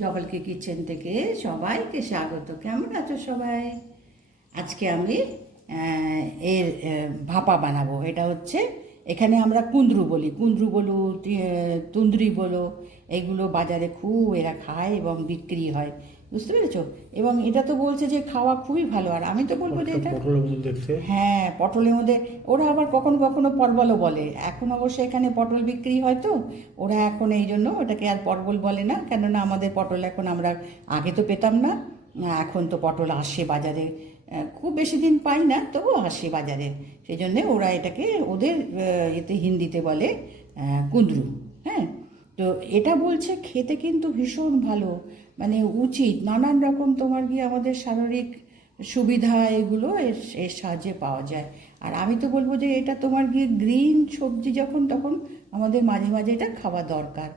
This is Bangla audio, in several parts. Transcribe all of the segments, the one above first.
জবলকে কিচেন থেকে সবাইকে স্বাগত। কেমন আছো সবাই? আজকে আমি এর ভাপা বানাবো। এটা হচ্ছে, এখানে আমরা কুঁদরু বলি, কুঁদরু বলো, তুন্দ্রি বলো, এগুলো বাজারে খুব এরা খায় এবং বিক্রি হয়, বুঝতে পেরেছো? এবং এটা তো বলছে যে খাওয়া খুবই ভালো, আর আমি তো বলবো যে এটা পটলের মতো দেখতে। হ্যাঁ, পটলের মধ্যে ওরা আবার কখনো কখনো পরবলও বলে। এখন অবশ্য এখানে পটল বিক্রি হয়, তো ওরা এখন এই জন্য ওটাকে আর পরবল বলে না, কেননা আমাদের পটল এখন আমরা আগে তো পেতাম না, এখন তো পটল আসে বাজারে, খুব বেশি দিন পাই না, তবুও আসে বাজারে। সেই জন্যে ওরা এটাকে ওদের এতে হিন্দিতে বলে কুঁদরু। হ্যাঁ, তো এটা বলছে খেতে কিন্তু ভীষণ ভালো, মানে উচিত, নানান রকম তোমার গিয়ে আমাদের শারীরিক সুবিধা এগুলো এর এর সাহায্যে পাওয়া যায়। আর আমি তো বলবো যে এটা তোমার গিয়ে গ্রিন সবজি যখন তখন আমাদের মাঝে মাঝে এটা খাওয়া দরকার।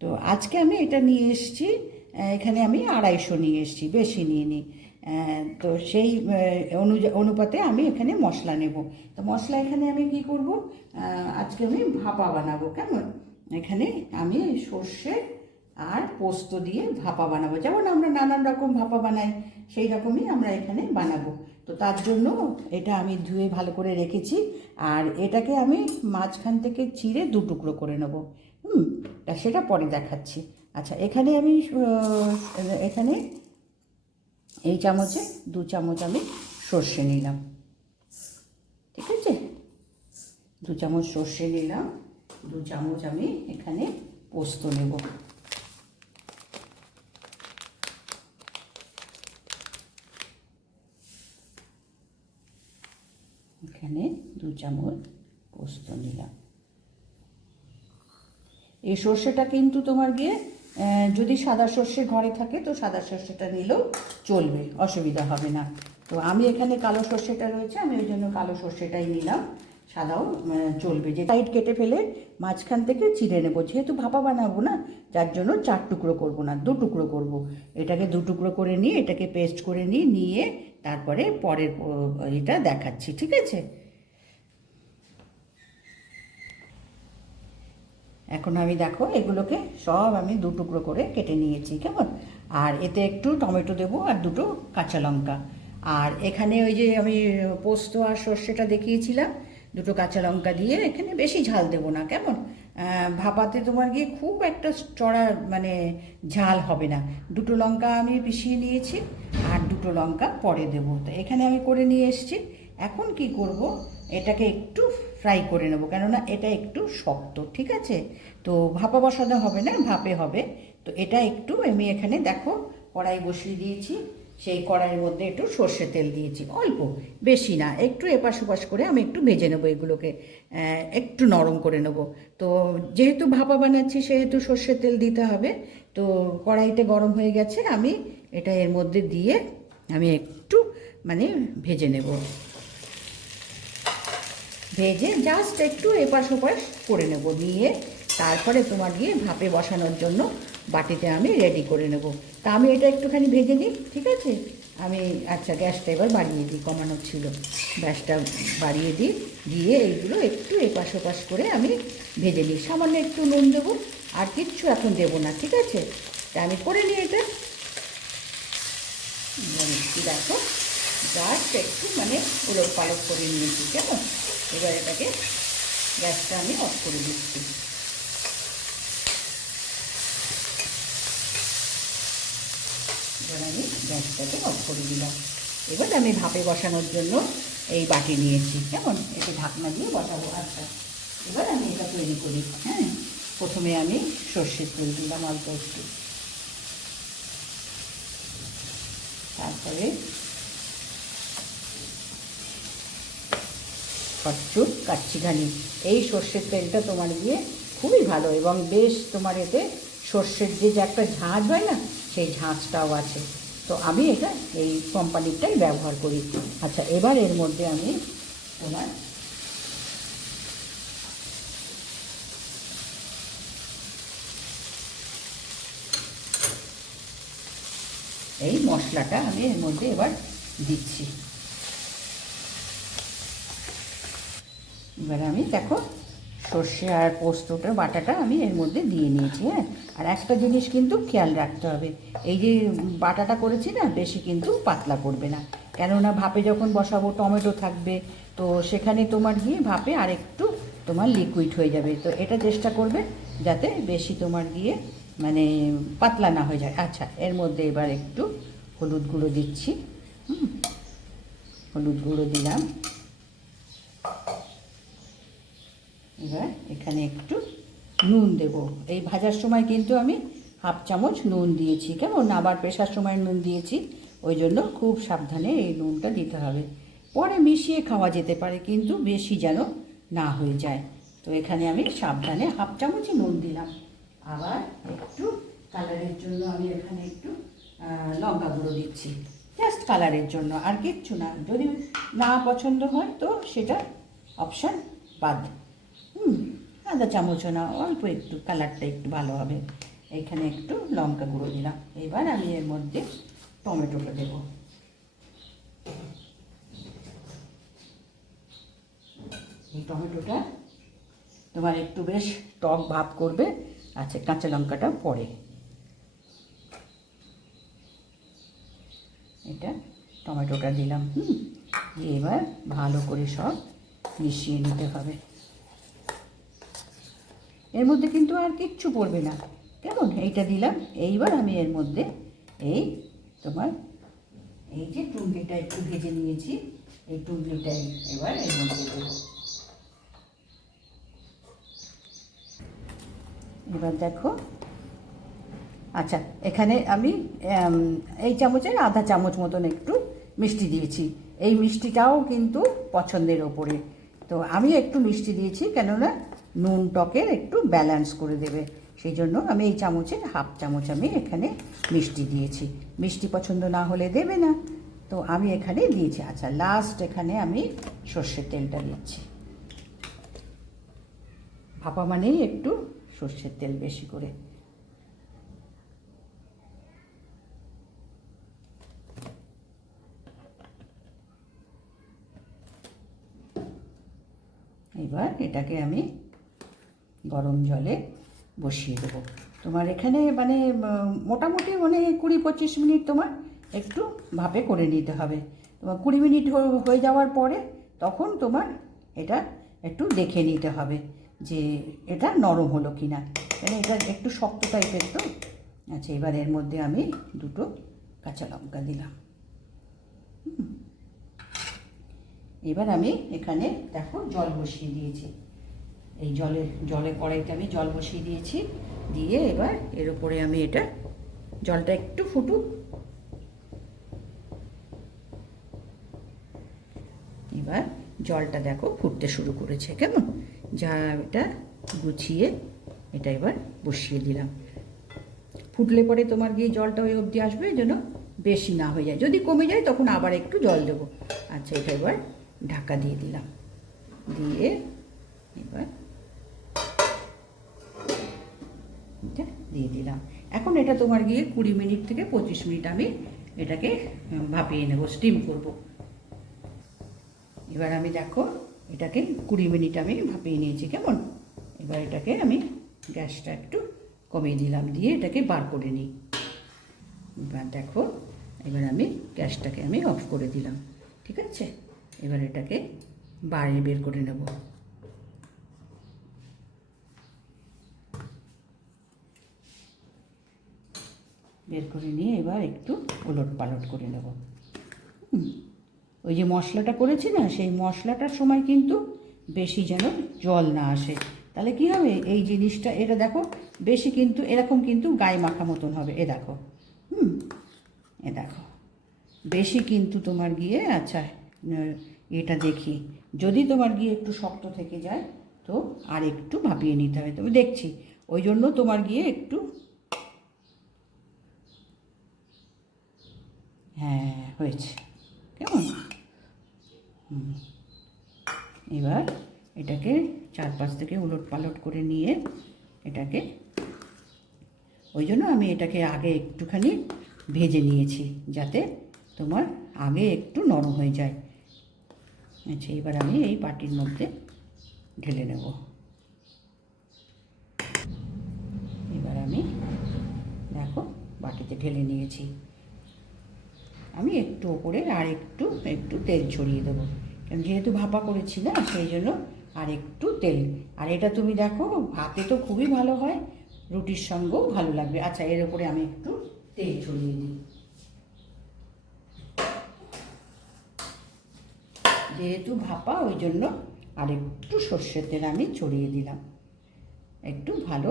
তো আজকে আমি এটা নিয়ে এসেছি, এখানে আমি 250 নিয়ে এসেছি, বেশি নিয়ে নিই। তো সেই অনুপাতে আমি এখানে মশলা নেব। তো মশলা এখানে আমি কি করব, আজকে আমি ভাপা বানাবো, কেমন? এখানে আমি সর্ষে আর পোস্ত দিয়ে ভাপা বানাবো, যেমন আমরা নানান রকম ভাপা বানাই সেই রকমই আমরা এখানে বানাবো। তো তার জন্য এটা আমি ধুয়ে ভালো করে রেখেছি, আর এটাকে আমি মাঝখান থেকে চিড়ে 2 টুকরো করে নেব। তা সেটা পরে দেখাচ্ছি। আচ্ছা, এখানে আমি এখানে এই চামচে 2 চামচ আমি সর্ষে নিলাম, ঠিক আছে? 2 চামচ সর্ষে নিলাম, 2 চামচ আমি এখানে পোস্ত নেব। এখানে 2 চামচ পোস্ত নিলাম। এই সর্ষেটা কিন্তু তোমার গিয়ে যদি সাদা সর্ষে ঘরে থাকে তো সাদা সর্ষেটা নিলেও চলবে, অসুবিধা হবে না। তো আমি এখানে কালো সর্ষেটা রয়েছে, আমি ওই জন্য কালো সর্ষেটাই নিলাম, সাদাও চলবে। যে সাইড কেটে ফেলে মাঝখান থেকে চিড়ে নেবো, যেহেতু ভাপা বানাবো না, যার জন্য 4 টুকরো করব না, 2 টুকরো করব। এটাকে 2 টুকরো করে নিয়ে এটাকে পেস্ট করে নিয়ে তারপরে পরের এটা দেখাচ্ছি, ঠিক আছে? এখন আমি দেখো এগুলোকে সব আমি 2 টুকরো করে কেটে নিয়েছি, কেমন? আর এতে একটু টমেটো দেবো আর 2 কাঁচা লঙ্কা। আর এখানে ওই যে আমি পোস্ত আর সর্ষেটা দেখিয়েছিলাম, 2 কাঁচা লঙ্কা দিয়ে, এখানে বেশি ঝাল দেবো না, কেমন? ভাপাতে তোমার গিয়ে খুব একটা চড়া মানে ঝাল হবে না। 2 লঙ্কা আমি পিষিয়ে নিয়েছি, আর 2 লঙ্কা পরে দেবো। তো এখানে আমি করে নিয়ে এসেছি। এখন কি করব, এটাকে একটু ফ্রাই করে নেবো, কেননা এটা একটু শক্ত, ঠিক আছে? তো ভাপা বসানো হবে না, ভাপে হবে। তো এটা একটু আমি এখানে দেখো কড়াই বসিয়ে দিয়েছি, সেই কড়াইয়ের মধ্যে একটু সর্ষে তেল দিয়েছি, অল্প, বেশি না, একটু এপাশ ওপাশ করে আমি একটু ভেজে নেবো এগুলোকে, একটু নরম করে নেবো। তো যেহেতু ভাপা বানাচ্ছি সেহেতু সর্ষের তেল দিতে হবে। তো কড়াইতে গরম হয়ে গেছে, আমি এটা এর মধ্যে দিয়ে আমি একটু মানে ভেজে নেব, ভেজে জাস্ট একটু এপাশ ওপাশ করে নেব, নিয়ে তারপরে তোমার গিয়ে ভাপে বসানোর জন্য বাটিতে আমি রেডি করে নেব। তা আমি এটা একটুখানি ভেজে নিই, ঠিক আছে? আমি আচ্ছা গ্যাসটা এবার বাড়িয়ে দিই, কমানো ছিল, গ্যাসটা বাড়িয়ে দিই, দিয়ে এইগুলো একটু এপাশ ওপাশ করে আমি ভেজে নিই। সামান্য একটু নুন দেবো, আর কিচ্ছু এখন দেবো না, ঠিক আছে? তা আমি করে নিই এটা, দেখো জাস্ট একটু মানে উলট পালট করে নিয়েছি, কেমন? এবার এটাকে গ্যাসটা আমি অফ করে দিচ্ছি। এবার আমি গ্যাসটাকে অফ করে দিলাম। এবার আমি ভাপে বসানোর জন্য এই বাটি নিয়েছি, কেমন? একটু ঢাকনা দিয়ে বসাবো। আচ্ছা, এবার আমি এটা তৈরি করি। হ্যাঁ, প্রথমে আমি সর্ষের তেল দিলাম অল্প একটু, তারপরে ফরচুন কাচ্চিঘানি। এই সর্ষের তেলটা তোমার গিয়ে খুবই ভালো, এবং বেশ তোমার এতে সর্ষের যে একটা ঝাঁঝ হয় না, সেই ঝাঁঝটাও আছে। তো আমি এটা এই কোম্পানিটাই ব্যবহার করি। আচ্ছা, এবার এর মধ্যে আমি তোমার এই মশলাটা আমি এর মধ্যে এবার দিচ্ছি। এবার আমি দেখো সর্ষে আর পোস্তটা বাটাটা আমি এর মধ্যে দিয়ে নিয়েছি। হ্যাঁ, আর একটা জিনিস কিন্তু খেয়াল রাখতে হবে, এই যে বাটাটা করেছি না, বেশি কিন্তু পাতলা করবে না, কেননা ভাপে যখন বসাবো টমেটো থাকবে, তো সেখানে তোমার গিয়ে ভাপে আর একটু তোমার লিকুইড হয়ে যাবে। তো এটা চেষ্টা করবে যাতে বেশি তোমার গিয়ে মানে পাতলা না হয়ে যায়। আচ্ছা, এর মধ্যে এবার একটু হলুদ গুঁড়ো দিচ্ছি। হলুদ গুঁড়ো দিলাম। এবার এখানে একটু নুন দেব। এই ভাজার সময় কিন্তু আমি হাফ চামচ নুন দিয়েছি, কেমন, আবার পেশার সময় নুন দিয়েছি, ওই জন্য খুব সাবধানে এই নুনটা দিতে হবে। পরে মিশিয়ে খাওয়া যেতে পারে, কিন্তু বেশি যেন না হয়ে যায়। তো এখানে আমি সাবধানে হাফ চামচই নুন দিলাম। আবার একটু কালারের জন্য আমি এখানে একটু লঙ্কা গুঁড়ো দিচ্ছি, জাস্ট কালারের জন্য, আর কিচ্ছু না। যদি না পছন্দ হয় তো সেটা অপশান বাদ। আধা চামচও না, অল্প একটু, কালারটা একটু ভালো হবে। এইখানে একটু লঙ্কা গুঁড়ো দিলাম। এবার আমি এর মধ্যে টমেটোটা দেব। এই টমেটোটা তোমার একটু বেশ টক ভাব করবে। আচ্ছা, কাঁচা লঙ্কাটা পরে। এটা টমেটোটা দিলাম। এবার ভালো করে সব মিশিয়ে নিতে হবে। এর মধ্যে কিন্তু আর কিচ্ছু পড়বে না, কেমন, এইটা দিলাম। এইবার আমি এর মধ্যে এই তোমার এই যে টুনলিটা একটু ভেজে নিয়েছি, এই টুনলিটাই এবার এর মধ্যে দেবো। এবার দেখো, আচ্ছা, এখানে আমি এই চামচের আধা চামচ মতন একটু মিষ্টি দিয়েছি। এই মিষ্টিটাও কিন্তু পছন্দের ওপরে, তো আমি একটু মিষ্টি দিয়েছি, কেননা নুন টকের একটু ব্যালেন্স করে দেবে, সেই জন্য আমি এই চামচের হাফ চামচ আমি এখানে মিষ্টি দিয়েছি। মিষ্টি পছন্দ না হলে দেবে না, তো আমি এখানে দিয়েছি। আচ্ছা, লাস্ট এখানে আমি সর্ষের তেলটা দিচ্ছি। ভাপা মানেই একটু সর্ষের তেল বেশি করে। এবার এটাকে আমি গরম জলে বসিয়ে দেবো। তোমার এখানে মানে মোটামুটি 20-25 মিনিট তোমার একটু ভাপে করে নিতে হবে। তোমার 20 মিনিট হয়ে যাওয়ার পরে তখন তোমার এটা একটু দেখে নিতে হবে যে এটা নরম হলো কি না, মানে এটা একটু শক্ত টাইপের তো। আচ্ছা, এবার এর মধ্যে আমি 2 কাঁচা লঙ্কা দিলাম। এবার আমি এখানে দেখো জল বসিয়ে দিয়েছি। এই জলে কড়াইতে আমি জল বসিয়ে দিয়েছি, দিয়ে এবার এর উপরে আমি এটা জলটা একটু ফুটুক। এবার জলটা দেখো ফুটতে শুরু করেছে, কেমন, যা এটা গুছিয়ে এটা এবার বসিয়ে দিলাম। ফুটলে পরে তোমার গিয়ে জলটা ওই অবধি আসবে যেন বেশি না হয়ে যায়, যদি কমে যায় তখন আবার একটু জল দেবো। আচ্ছা, এটা এবার ঢাকা দিয়ে দিলাম, দিয়ে এবার এটা দিয়ে দিলাম। এখন এটা তোমার গিয়ে 20 মিনিট থেকে 25 মিনিট আমি এটাকে ভাপিয়ে নেব, স্টিম করব। এবার আমি দেখো এটাকে 20 মিনিট আমি ভাপিয়ে নিয়েছি, কেমন। এবার এটাকে আমি গ্যাসটা একটু কমিয়ে দিলাম, দিয়ে এটাকে বার করে নিই। এবার দেখো, এবার আমি গ্যাসটাকে আমি অফ করে দিলাম, ঠিক আছে। এবার এটাকে বাইরে বের করে নেব। বের করে নিয়ে এবার একটু ওলট পালট করে নেব। ওই যে মশলাটা করেছি না, সেই মশলাটার সময় কিন্তু বেশি যেন জল না আসে, তাহলে কি হবে এই জিনিসটা, এটা দেখো বেশি কিন্তু এরকম কিন্তু গায়ে মাখা মতন হবে। এ দেখো, এ দেখো, বেশি কিন্তু তোমার গিয়ে, আচ্ছা এটা দেখি, যদি তোমার গিয়ে একটু শক্ত থেকে যায় তো আর একটু ভাপিয়ে নিতে হবে। তবে দেখছি, ওই জন্য তোমার গিয়ে একটু, হ্যাঁ হয়েছে, কেমন। এবার এটাকে চারপাশ থেকে উলট পালট করে নিয়ে এটাকে, ওই জন্য আমি এটাকে আগে একটুখানি ভেজে নিয়েছি যাতে তোমার আগে একটু নরম হয়ে যায়। আচ্ছা, এবার আমি এই বাটির মধ্যে ঢেলে নেব। আমি দেখো বাটিতে ঢেলে নিয়েছি। আমি একটু ওপরে আর একটু একটু তেল ছড়িয়ে দেবো, কারণ যেহেতু ভাপা করেছি না সেই জন্য আর একটু তেল। আর এটা তুমি দেখো ভাতে তো খুবই ভালো হয়, রুটির সঙ্গেও ভালো লাগবে। আচ্ছা, এর ওপরে আমি একটু তেল ছড়িয়ে দিই। যেহেতু ভাপা ওই জন্য আর একটু সর্ষের তেল আমি ছড়িয়ে দিলাম। একটু ভালো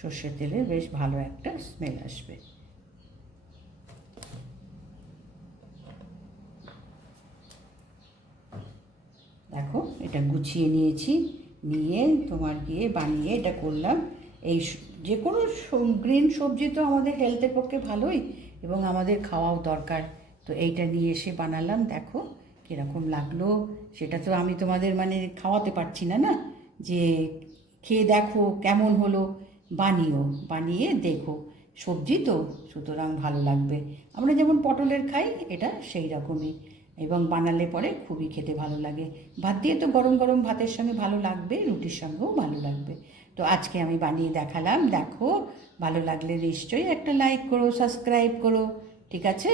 সর্ষের তেলের বেশ ভালো একটা স্মেল আসবে। দেখো এটা গুছিয়ে নিয়েছি, নিয়ে তোমার গিয়ে বানিয়ে এটা করলাম। এই যে কোনো গ্রিন সবজি তো আমাদের হেলথের পক্ষে ভালোই এবং আমাদের খাওয়াও দরকার। তো এইটা নিয়ে এসে বানালাম, দেখো কীরকম লাগলো। সেটা তো আমি তোমাদের মানে খাওয়াতে পারছি না, না যে খেয়ে দেখো কেমন হলো, বানিয়ে দেখো। সবজি তো সুতরাং ভালো লাগবে। আমরা যেমন পটলের খাই এটা সেই রকমই, এবং বানালে পরে খুবই খেতে ভালো লাগে। ভাত দিয়ে তো গরম গরম ভাতের সঙ্গে ভালো লাগবে, রুটির সঙ্গেও ভালো লাগবে। তো আজকে আমি বানিয়ে দেখালাম, দেখো ভালো লাগলে নিশ্চয়ই একটা লাইক করো, সাবস্ক্রাইব করো, ঠিক আছে।